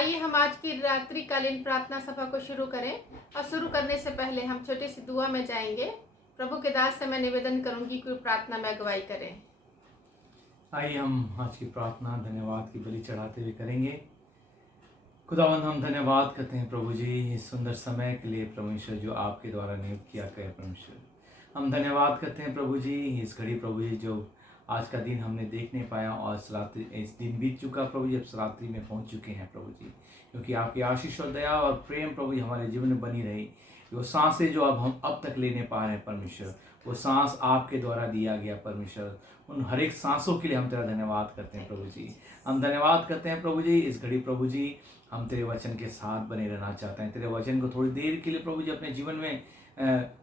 आइए हम आज की रात्रिकालीन प्रार्थना सभा को शुरू करें और शुरू करने से पहले हम छोटी सी दुआ में जाएंगे। प्रभु के दास से मैं निवेदन करूंगी कि प्रार्थना में अगुवाई करें। आइए हम आज की प्रार्थना धन्यवाद की बलि चढ़ाते हुए करेंगे। खुदावंद, हम धन्यवाद करते हैं प्रभु जी इस सुंदर समय के लिए परमेश्वर जो आपके द्वारा नियुक्त किया गया परमेश्वर। हम धन्यवाद करते हैं प्रभु जी इस घड़ी प्रभु जी जो आज का दिन हमने देख नहीं पाया और इस दिन बीत चुका प्रभु जी, अब रात्रि में पहुंच चुके हैं प्रभु जी, क्योंकि आपकी आशीष और दया और प्रेम प्रभु जी हमारे जीवन में बनी रही। वो सांसें जो हम अब तक लेने पा रहे हैं परमेश्वर, वो सांस आपके द्वारा दिया गया परमेश्वर। उन हर एक सांसों के लिए हम तेरा धन्यवाद करते हैं प्रभु जी। हम धन्यवाद करते हैं प्रभु जी इस घड़ी प्रभु जी हम तेरे वचन के साथ बने रहना चाहते हैं। तेरे वचन को थोड़ी देर के लिए प्रभु जी अपने जीवन में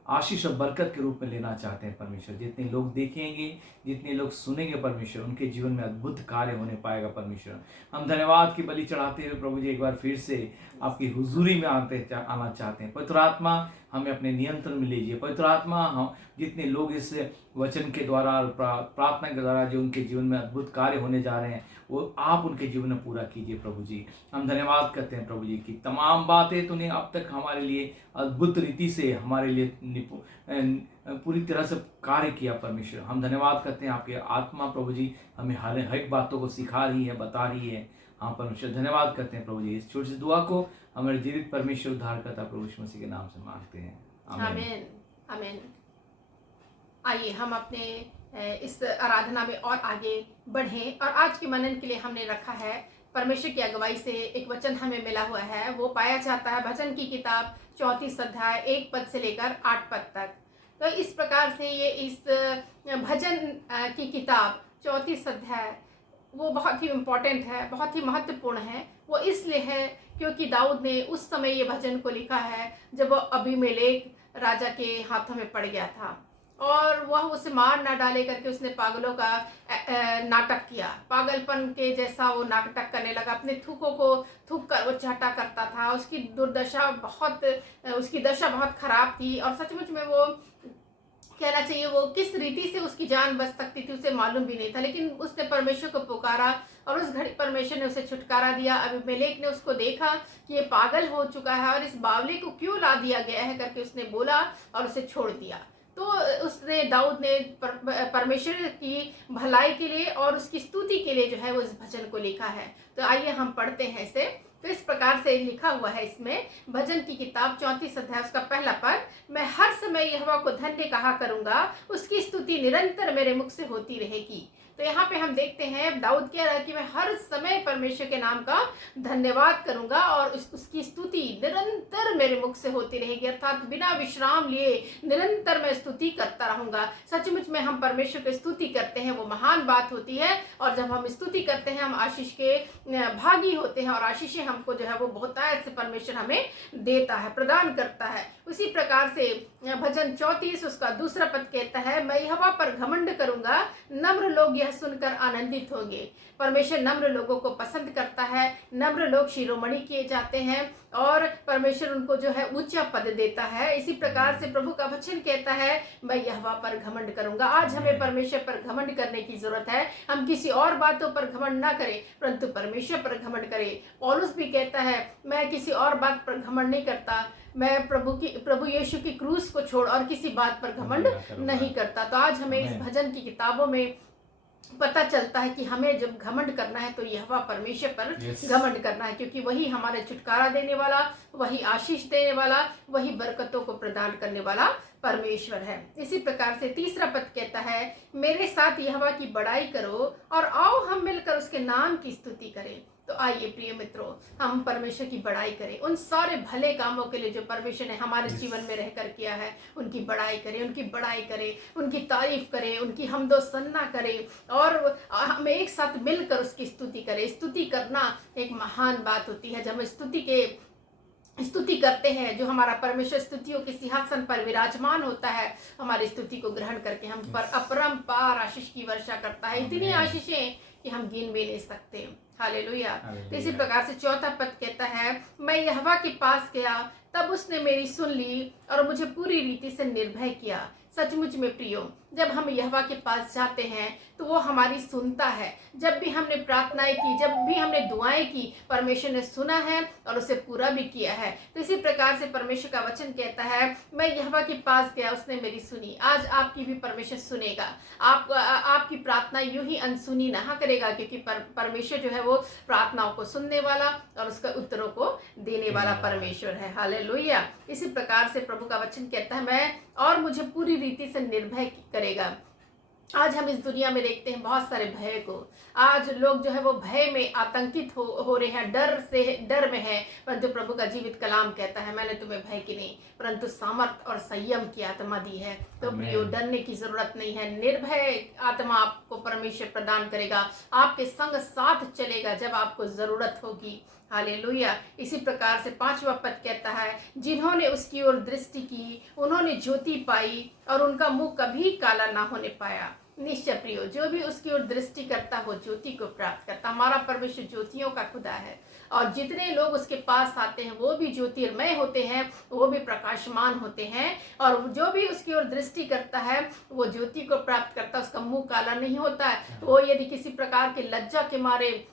आशीष और बरकत के रूप में लेना चाहते हैं परमेश्वर। जितने लोग देखेंगे, जितने लोग सुनेंगे परमेश्वर, उनके जीवन में अद्भुत कार्य होने पाएगा परमेश्वर। हम धन्यवाद की बलि चढ़ाते हुए प्रभु जी एक बार फिर से आपकी हुजूरी में आना चाहते हैं। पवित्र आत्मा हमें अपने नियंत्रण में लीजिए। पवित्र आत्मा हम जितने लोग इस वचन के द्वारा प्रार्थना के द्वारा जो उनके जीवन में अद्भुत कार्य होने जा रहे हैं वो आप उनके जीवन में पूरा कीजिए प्रभु जी। हम धन्यवाद करते हैं प्रभु जी की तमाम बातें तूने अब तक हमारे लिए अद्भुत रीति से हमारे लिए पूरी तरह से कार्य किया परमेश्वर। हम धन्यवाद करते हैं आपके आत्मा प्रभु जी हमें हर एक बातों को सिखा रही है, बता रही है। हाँ परमेश्वर, धन्यवाद करते हैं प्रभु जी इस छोटी सी दुआ को हमारे जीवित परमेश्वर उद्धारकर्ता प्रभु यीशु मसीह के नाम से मांगते हैं, आमीन आमीन। आइए हम अपने इस आराधना में और आगे बढ़ें। और आज के मनन के लिए हमने रखा है परमेश्वर की अगुवाई से एक वचन हमें मिला हुआ है। वो पाया जाता है भजन की किताब 34 अध्याय 1 पद से लेकर 8 पद तक। तो इस प्रकार से ये इस भजन की किताब 34 अध्याय वो बहुत ही इम्पोर्टेंट है, बहुत ही महत्वपूर्ण है। वो इसलिए है क्योंकि दाऊद ने उस समय ये भजन को लिखा है जब वो अबीमेलेक राजा के हाथों में पड़ गया था और वह उसे मार ना डाले करके उसने पागलों का नाटक किया। पागलपन के जैसा वो नाटक करने लगा, अपने थूकों को थूक कर वो चाटा करता था। उसकी दुर्दशा उसकी दशा बहुत खराब थी और सचमुच में वो कहना चाहिए वो किस रीति से उसकी जान बच सकती थी उसे मालूम भी नहीं था। लेकिन उसने परमेश्वर को पुकारा और उस घड़ी परमेश्वर ने उसे छुटकारा दिया। अबीमेलेक ने उसको देखा कि ये पागल हो चुका है और इस बावले को क्यों ला दिया गया है करके उसने बोला और उसे छोड़ दिया। तो उसने दाऊद ने परमेश्वर की भलाई के लिए और उसकी स्तुति के लिए जो है वो इस भजन को लिखा है। तो आइए हम पढ़ते हैं इसे। तो इस प्रकार से लिखा हुआ है इसमें भजन की किताब 34 अध्याय उसका पहला पद, मैं हर समय यहोवा को धन्य कहा करूंगा, उसकी स्तुति निरंतर मेरे मुख से होती रहेगी। तो यहाँ पे हम देखते हैं दाऊद कह रहा है कि मैं हर समय परमेश्वर के नाम का धन्यवाद करूंगा और उसकी स्तुति निरंतर मेरे मुख से होती रहेगी, अर्थात बिना विश्राम लिए निरंतर मैं स्तुति करता रहूंगा। सचमुच में हम परमेश्वर की स्तुति करते हैं वो महान बात होती है और जब हम स्तुति करते हैं हम आशीष के भागी होते हैं और आशीषें हमको जो है वो बहुतायत से परमेश्वर हमें देता है, प्रदान करता है। उसी प्रकार से भजन 34 उसका दूसरा पद कहता है, मैं यहोवा पर घमंड करूंगा, नम्र लोग यह सुनकर आनंदित होंगे। परमेश्वर नम्र लोगों को पसंद करता है। नम्र लोग शिरोमणि किए जाते हैं और परमेश्वर उनको जो है ऊंचा पद देता है। इसी प्रकार से प्रभु का वचन कहता है, मैं यहोवा पर घमंड करूंगा। आज हमें परमेश्वर पर घमंड करने की जरूरत है। हम किसी और बातों पर घमंड ना करें परंतु परमेश्वर पर घमंड करें। पौलुस भी कहता है, मैं किसी और बात पर घमंड नहीं करता, मैं प्रभु यीशु की क्रूस को छोड़ और किसी बात पर घमंड नहीं करता। तो आज हमें इस भजन की किताबों में पता चलता है कि हमें जब घमंड करना है तो यहोवा परमेश्वर पर घमंड करना है, क्योंकि वही हमारे छुटकारा देने वाला, वही आशीष देने वाला, वही बरकतों को प्रदान करने वाला परमेश्वर है। इसी प्रकार से तीसरा पद कहता है, मेरे साथ यहोवा की बड़ाई करो और आओ हम मिलकर उसके नाम की स्तुति करें। तो आइए प्रिय मित्रों, हम परमेश्वर की बड़ाई करें, उन सारे भले कामों के लिए जो परमेश्वर ने हमारे जीवन में रहकर किया है उनकी बड़ाई करें, उनकी बड़ाई करें, उनकी तारीफ करें, उनकी हमदो सन्ना करें और हम एक साथ मिलकर उसकी स्तुति करें। स्तुति करना एक महान बात होती है। जब हम स्तुति करते हैं, जो हमारा परमेश्वर स्तुतियों के सिंहासन पर विराजमान होता है, हमारी स्तुति को ग्रहण करके हम पर अपरंपार आशीष की वर्षा करता है। इतनी आशीषें कि हम गिन भी नहीं सकते। हालेलुया। तो इसी प्रकार से चौथा पद कहता है, मैं यहोवा के पास गया तब उसने मेरी सुन ली और मुझे पूरी रीति से निर्भय किया। सचमुच में प्रियो, जब हम यहोवा के पास जाते हैं तो वो हमारी सुनता है। जब भी हमने प्रार्थनाएं की, जब भी हमने दुआएं की, परमेश्वर ने सुना है और उसे पूरा भी किया है। तो इसी प्रकार से परमेश्वर का वचन कहता है, मैं यहोवा के पास गया, उसने मेरी सुनी। आज आपकी भी परमेश्वर सुनेगा। आपकी प्रार्थना यूं ही अनसुनी ना करेगा, क्योंकि परमेश्वर जो है वो प्रार्थनाओं को सुनने वाला और उसके उत्तरों को देने वाला परमेश्वर है। हालेलुया। इसी प्रकार से प्रभु का वचन कहता है, मैं और मुझे पूरी रीति से निर्भय करेगा। आज हम इस दुनिया में देखते हैं बहुत सारे भय को। आज लोग जो है वो भय में आतंकित हो रहे हैं, डर में है। परंतु प्रभु का जीवित कलाम कहता है, मैंने तुम्हें भय की नहीं परंतु सामर्थ और संयम की आत्मा दी है। तो प्रियो, डरने की जरूरत नहीं है। निर्भय आत्मा आपको परमेश्वर प्रदान करेगा, आपके संग साथ चलेगा जब आपको जरूरत होगी। हालेलुया। इसी प्रकार से 5वां पद कहता है, जिन्होंने उसकी ओर दृष्टि की उन्होंने ज्योति पाई और उनका मुंह कभी काला ना होने पाया। निश्चय प्रियो, जो भी उसकी ओर दृष्टि करता वो ज्योति को प्राप्त करता। हमारा परमेश्वर ज्योतियों का खुदा है और जितने लोग उसके पास आते हैं वो भी ज्योतिर्मय होते हैं, वो भी प्रकाशमान होते हैं। और जो भी उसकी ओर दृष्टि करता है वो ज्योति को प्राप्त करता, उसका मुंह काला नहीं होता है। वो यदि किसी प्रकार के लज्जा के मारे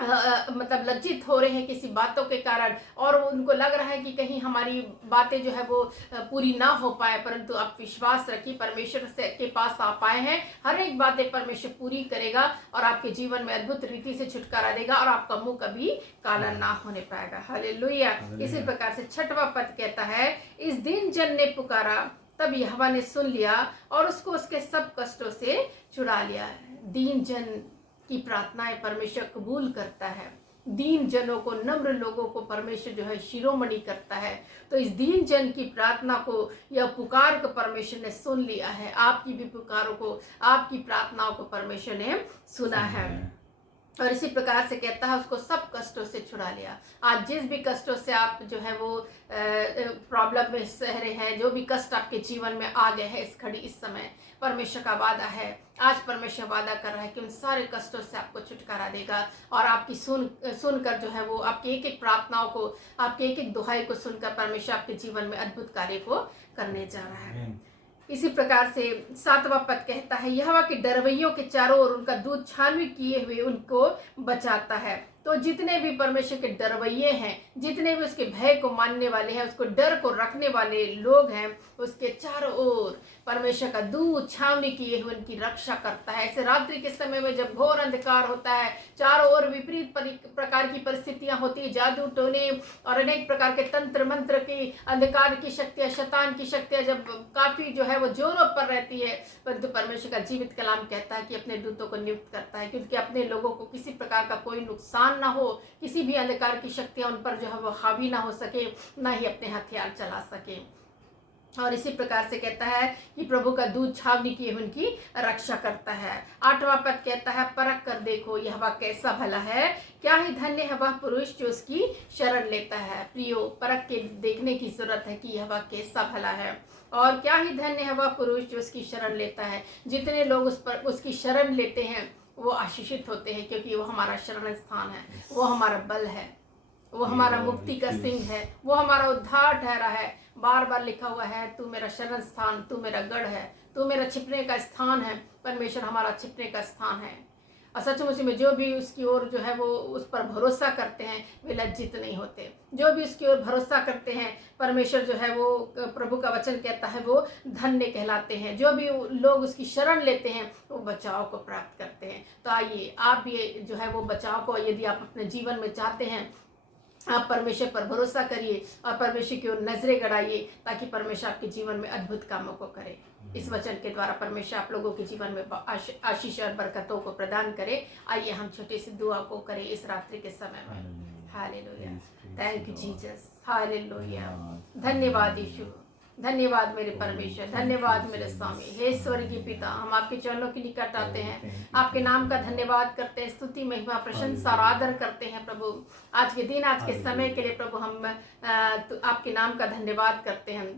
मतलब लज्जित हो रहे हैं किसी बातों के कारण और उनको लग रहा है कि कहीं हमारी बातें जो है वो पूरी ना हो पाए, परंतु आप विश्वास रखिए, परमेश्वर से के पास आप आए हैं, हर एक बातें परमेश्वर पूरी करेगा और आपके जीवन में अद्भुत रीति से छुटकारा देगा और आपका मुंह कभी काला ना होने पाएगा। हालेलुया। इसी प्रकार से 6वां पद कहता है, इस दिन जन ने पुकारा तब यहोवा ने सुन लिया और उसको उसके सब कष्टों से छुड़ा लिया। दीन जन की प्रार्थनाएं परमेश्वर कबूल करता है। दीन जनों को, नम्र लोगों को परमेश्वर जो है शिरोमणि करता है। तो इस दीन जन की प्रार्थना को या पुकार को परमेश्वर ने सुन लिया है। आपकी भी पुकारों को, आपकी प्रार्थनाओं को परमेश्वर ने सुना है। और इसी प्रकार से कहता है, उसको सब कष्टों से छुड़ा लिया। आज जिस भी कष्टों से आप जो है वो प्रॉब्लम में सह रहे हैं, जो भी कष्ट आपके जीवन में आ गए हैं इस समय, परमेश्वर का वादा है, आज परमेश्वर वादा कर रहा है कि उन सारे कष्टों से आपको छुटकारा देगा और आपकी सुनकर जो है वो आपकी एक एक प्रार्थनाओं को, आपके एक एक दुहाई को सुनकर परमेश्वर आपके जीवन में अद्भुत कार्य को करने जा रहा है। इसी प्रकार से 7वां पद कहता है, यहोवा के डरवैयों के चारों ओर उनका दूत छानवी किए हुए उनको बचाता है। तो जितने भी परमेश्वर के डरवैये हैं, जितने भी उसके भय को मानने वाले हैं, उसको डर को रखने वाले लोग हैं, उसके चारों ओर परमेश्वर का दूत छावनी किए हुए उनकी रक्षा करता है। ऐसे रात्रि के समय में जब घोर अंधकार होता है, चारों ओर विपरीत प्रकार की परिस्थितियां होती है, जादू टोने और अनेक प्रकार के तंत्र मंत्र की, अंधकार की शक्तियां, शैतान की शक्तियां जब काफी जो है वो जोरों पर रहती है, परंतु परमेश्वर का जीवित कलाम कहता है कि अपने दूतों को नियुक्त करता है, क्योंकि अपने लोगों को किसी प्रकार का कोई नुकसान ना हो, किसी भी अंधकार की शक्तियां उन पर जो है वो हावी ना हो सके, ना ही अपने हथियार चला सके। और इसी प्रकार से कहता है कि प्रभु का दूत छावनी किए उनकी रक्षा करता है। 8वां पद कहता है, परख कर देखो यहोवा कैसा भला है, क्या ही धन्य है वह पुरुष जो उसकी शरण लेता है। प्रियो, परख के देखने की जरूरत है कि यहोवा कैसा भला है और क्या ही धन्य है वह पुरुष जो उसकी शरण लेता है। जितने लोग उसकी शरण लेते हैं वो आशीषित होते हैं, क्योंकि वो हमारा शरण स्थान है, वो हमारा बल है, वो हमारा मुक्ति का सिंह है, वो हमारा उद्धार ठहरा है। बार बार लिखा हुआ है, तू मेरा शरण स्थान, तू मेरा गढ़ है, तू मेरा छिपने का स्थान है। परमेश्वर हमारा छिपने का स्थान है और सचमुच में जो भी उसकी ओर जो है वो उस पर भरोसा करते हैं वे लज्जित नहीं होते। जो भी उसकी ओर भरोसा करते हैं, परमेश्वर जो है वो, प्रभु का वचन कहता है, वो धन्य कहलाते हैं। जो भी लोग उसकी शरण लेते हैं वो बचाव को प्राप्त करते हैं। तो आइए आप ये जो है वो बचाव को यदि आप अपने जीवन में चाहते हैं, आप परमेश्वर पर भरोसा करिए और परमेश्वर की ओर नजरें गड़ाइए, ताकि परमेश्वर आपके जीवन में अद्भुत कामों को करे। इस वचन के द्वारा परमेश्वर आप लोगों के जीवन में आशीष और बरकतों को प्रदान करे। आइए हम छोटी सी दुआ को करें इस रात्रि के समय में। Hallelujah, thank you Jesus, hallelujah. धन्यवाद यीशु, धन्यवाद मेरे परमेश्वर, धन्यवाद मेरे स्वामी। हे स्वर्गीय पिता, हम आपके चरणों के निकट आते हैं, आपके नाम का धन्यवाद करते हैं, स्तुति महिमा प्रशंसा और आदर करते हैं प्रभु। आज के दिन, आज के समय के लिए प्रभु हम आपके नाम का धन्यवाद करते हैं।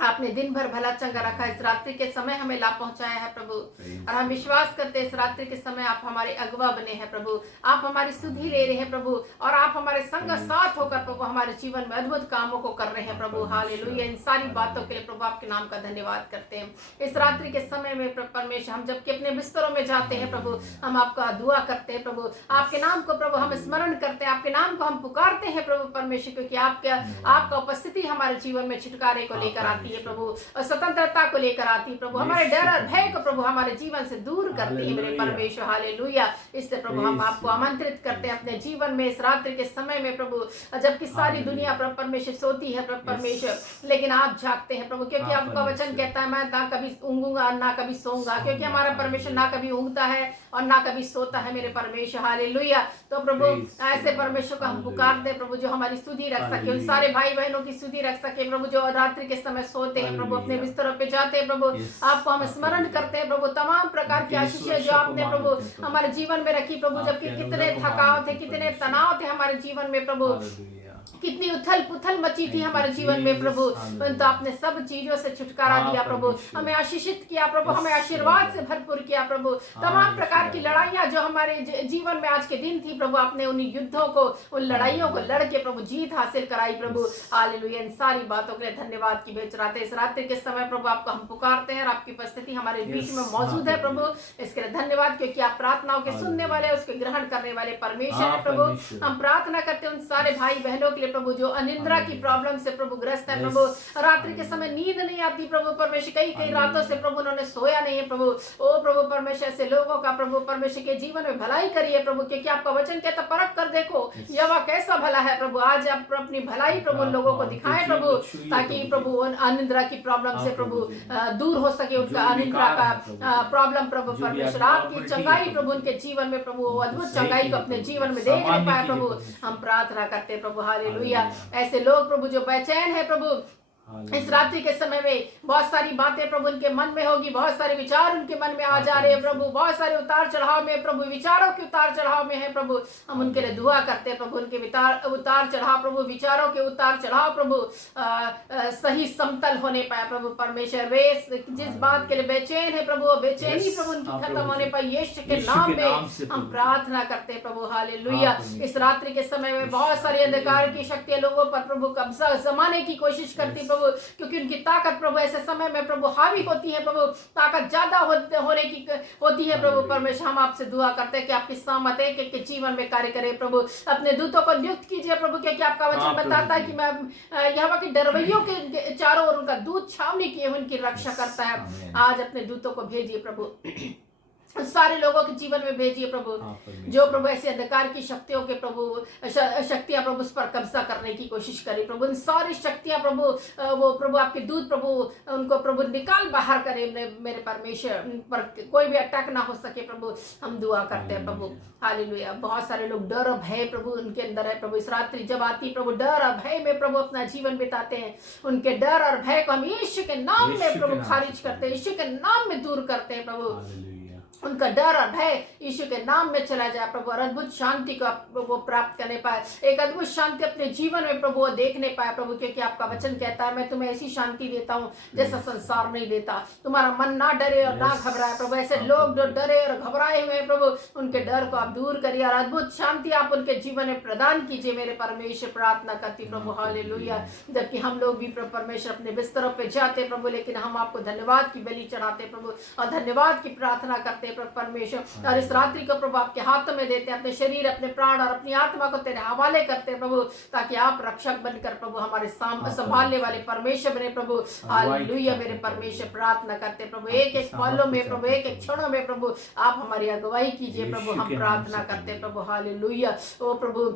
आपने दिन भर भला चंगा रखा, इस रात्रि के समय हमें लाभ पहुंचाया है प्रभु। और हम विश्वास करते हैं इस रात्रि के समय आप हमारे अगुवा बने हैं प्रभु, आप हमारी सुधि ले रहे हैं प्रभु, और आप हमारे संग साथ होकर प्रभु हमारे जीवन में अद्भुत कामों को कर रहे हैं प्रभु। हालेलुया। इन सारी बातों के लिए प्रभु आपके नाम का धन्यवाद करते हैं। इस रात्रि के समय में परमेश्वर हम जबकि अपने बिस्तरों में जाते हैं प्रभु, हम आपका दुआ करते हैं प्रभु, आपके नाम को प्रभु हम स्मरण करते हैं, आपके नाम को हम पुकारते हैं प्रभु परमेश्वर, क्योंकि आपका उपस्थिति हमारे जीवन में छुटकारे को लेकर आती है प्रभु, और स्वतंत्रता को लेकर आती है प्रभु, हमारे डर और भय को प्रभु हमारे जीवन से दूर करती है मेरे परमेश्वर। हालेलुया। इससे प्रभु हम आपको आमंत्रित करते हैं अपने जीवन में इस रात्रि के समय में प्रभु, जबकि सारी दुनिया परमेश्वर सोती है परमेश्वर, लेकिन आप जागते हैं प्रभु, क्योंकि आपका वचन कहता है मैं ना कभी ऊँगूंगा ना कभी सोऊंगा, क्योंकि हमारा परमेश्वर ना कभी ऊँगता है और ना कभी सोता है मेरे परमेश्वर। हालेलुया। तो प्रभु ऐसे परमेश्वर को हम पुकारते हैं प्रभु, जो हमारी सुधि रख सके, उन सारे भाई बहनों की सुधि रख सके प्रभु, जो रात्रि के समय सोते हैं प्रभु, अपने बिस्तरों पे जाते हैं प्रभु, आपको हम स्मरण करते हैं प्रभु, तमाम प्रकार की आशीषें जो आपने प्रभु हमारे जीवन में रखी प्रभु, जबकि कितने थकाव थे, कितने तनाव थे हमारे जीवन में प्रभु, कितनी उथल पुथल मची थी हमारे जीवन में प्रभु, तो आपने सब चीजों से छुटकारा दिया प्रभु, हमें आशीषित किया प्रभु, हमें आशीर्वाद से भरपूर किया प्रभु। तमाम प्रकार की लड़ाइयां जो हमारे जीवन में आज के दिन थी प्रभु, आपने उन युद्धों को, उन लड़ाइयों को लड़ के प्रभु जीत हासिल कराई प्रभु। हालेलुया। इन सारी बातों के लिए धन्यवाद की भेंट चढ़ाते हैं। इस रात्रि के समय प्रभु आपको हम पुकारते हैं और आपकी उपस्थिति हमारे बीच में मौजूद है प्रभु, इसके लिए धन्यवाद, क्योंकि आप प्रार्थनाओं के सुनने वाले, उसके ग्रहण करने वाले परमेश्वर है प्रभु। हम प्रार्थना करते हैं उन सारे भाई बहनों के लिए प्रभु, जो अनिद्रा की प्रॉब्लम से प्रभु ग्रस्त है प्रभु, रात्रि के समय नींद नहीं आती प्रभु परमेश्वर, कई रातों से प्रभु उन्होंने सोया नहीं है प्रभु। ओ प्रभु परमेश्वर, ऐसे लोगों का प्रभु परमेश्वर के जीवन में भलाई करिए प्रभु, क्योंकि आपका वचन कहता परख कर देखो यहोवा कैसा भला है प्रभु। आज आप अपनी भलाई प्रभु उन लोगों को दिखाएं प्रभु, ताकि प्रभु उन अनिद्रा की प्रॉब्लम से प्रभु दूर हो सके, उनका अनिद्रा का प्रॉब्लम प्रभु परमेश्वर, आपकी चंगाई प्रभु उनके जीवन में प्रभु, अद्भुत चंगाई को अपने जीवन में देखने पाए प्रभु, हम प्रार्थना करते हैं प्रभु। हालेलुया। ऐसे लोग प्रभु जो बेचैन है प्रभु, इस रात्रि के समय में बहुत सारी बातें प्रभु उनके मन में होगी, बहुत सारे विचार उनके मन में आ जा रहे हैं प्रभु, बहुत सारे उतार चढ़ाव में प्रभु, विचारों के उतार चढ़ाव में है प्रभु, हम उनके लिए दुआ करते हैं प्रभु, उनके उतार चढ़ाव प्रभु, विचारों के उतार चढ़ाव प्रभु सही समतल होने पाए प्रभु परमेश्वर। वे जिस बात के लिए बेचैन है प्रभु, बेचैनी प्रभु उनकी खत्म होने पर यीशु के नाम में हम प्रार्थना करते हैं प्रभु। हालेलुया। इस रात्रि के समय में बहुत सारी अंधकार की शक्तियां लोगों पर प्रभु कब्जा जमाने की कोशिश करती प्रभु, क्योंकि उनकी ताकत प्रभु ऐसे समय में प्रभु हावी होती है प्रभु, ताकत ज्यादा होने की होती है प्रभु परमेश्वर। हम आपसे दुआ करते हैं कि आपकी सामत एक एक के जीवन में कार्य करे प्रभु, अपने दूतों को नियुक्त कीजिए प्रभु, क्योंकि आपका वचन बताता है कि मैं यहाँ के डरवैयों के चारों ओर उनका दूत छावनी किए उनकी रक्षा करता है। आज अपने दूतों को भेजिए प्रभु, सारे लोगों के जीवन में भेजिए प्रभु, जो प्रभु ऐसे अंधकार की शक्तियों के प्रभु शक्तियां प्रभु उस पर कब्जा करने की कोशिश करे प्रभु, उन सारी शक्तियां प्रभु वो प्रभु आपके दूत प्रभु उनको प्रभु निकाल बाहर करे मेरे परमेश्वर, पर कोई भी अटैक ना हो सके प्रभु, हम दुआ करते हैं प्रभु। हालेलुया। बहुत सारे लोग डर और भय प्रभु उनके अंदर है प्रभु, इस रात्रि जब आती प्रभु डर और भय में प्रभु अपना जीवन बिताते हैं, उनके डर और भय को हम यीशु के नाम में प्रभु खारिज करते हैं, यीशु के नाम में दूर करते हैं प्रभु, उनका डर और भय यीशु के नाम में चला जाए प्रभु, और अद्भुत शांति को वो प्राप्त करने पाए, एक अद्भुत शांति अपने जीवन में प्रभु वो देखने पाए प्रभु, क्योंकि आपका वचन कहता है मैं तुम्हें ऐसी शांति देता हूँ जैसा संसार नहीं देता, तुम्हारा मन ना डरे और ना घबराए प्रभु। ऐसे लोग जो डरे और घबराए हुए हैं प्रभु, उनके डर को आप दूर करिए और अद्भुत शांति आप उनके जीवन में प्रदान कीजिए मेरे परमेश्वर। प्रार्थना करती प्रभु। हालेलुया। जबकि हम लोग भी प्रभु परमेश्वर अपने बिस्तरों पे जाते प्रभु, लेकिन हम आपको धन्यवाद की बलि चढ़ाते प्रभु, और धन्यवाद की प्रार्थना करते परमेश्वर, और इस रात्रि को प्रभु आपके हाथों में देते हैं, अपने शरीर अपने प्राण और अपनी आत्मा को तेरे हवाले करते हैं प्रभु, ताकि आप रक्षक बनकर प्रभु हमारे संभालने वाले परमेश्वर बने प्रभु। हालेलुया मेरे परमेश्वर। प्रार्थना करते प्रभु एक एक पलों में प्रभु, एक एक क्षणों में प्रभु आप हमारी अगुवाई कीजिए प्रभु, हम प्रार्थना करते प्रभु। हालेलुया। ओ प्रभु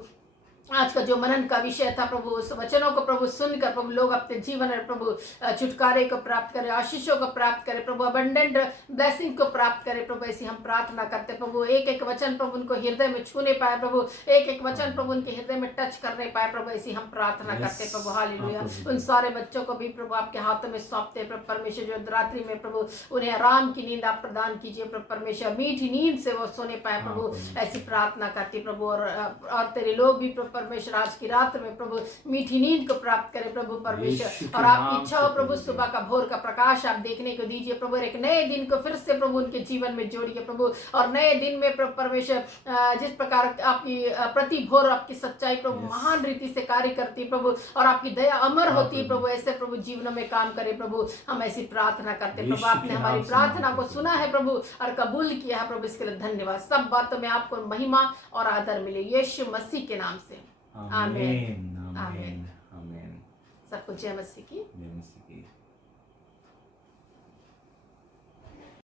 आज का जो मनन का विषय था प्रभु, उस वचनों को प्रभु सुनकर प्रभु लोग अपने जीवन में प्रभु छुटकारे को प्राप्त करें, आशीषों को प्राप्त करें प्रभु, अबंडेंट ब्लेसिंग को प्राप्त करें प्रभु, ऐसी हम प्रार्थना करते प्रभु। एक एक वचन प्रभु उनको हृदय में छूने पाए प्रभु, एक एक वचन प्रभु उनके हृदय में टच करने पाए प्रभु, ऐसी हम प्रार्थना करते प्रभु। हालेलुया। उन सारे बच्चों को भी प्रभु आपके हाथों में सौंपते प्रभु परमेश्वर, जो रात्रि में प्रभु उन्हें आराम की नींद आप प्रदान कीजिए प्रभु परमेश्वर, मीठी नींद से वो सोने पाए प्रभु, ऐसी प्रार्थना करती प्रभु। और तेरे लोग भी प्रभु परमेश्वर आज की रात में प्रभु मीठी नींद को प्राप्त करे प्रभु यीशु परमेश्वर, के और नाम आपकी इच्छा से हो प्रभु प्रभु जी। सुबह का भोर का प्रकाश आप देखने को दीजिए प्रभु, और एक नए दिन को फिर से प्रभु उनके जीवन में जोड़िए प्रभु, और नए दिन में प्रभु परमेश्वर जिस प्रकार आपकी प्रति भोर आपकी सच्चाई प्रभु Yes. महान रीति से कार्य करती है प्रभु, और आपकी दया अमर हाँ, होती है प्रभु। प्रभु, ऐसे प्रभु जीवनों में काम करे प्रभु, हम ऐसी प्रार्थना करते हैं प्रभु। यीशु आपने के हमारी नाम से प्रार्थना को प्रभु। सुना है प्रभु और कबूल किया है प्रभु, इसके लिए धन्यवाद। सब बातों में आपको महिमा और आदर मिले यीशु मसीह के नाम से, आमीन आमीन आमीन। आमीन। सबको जय मसीह की। जय मसीह की।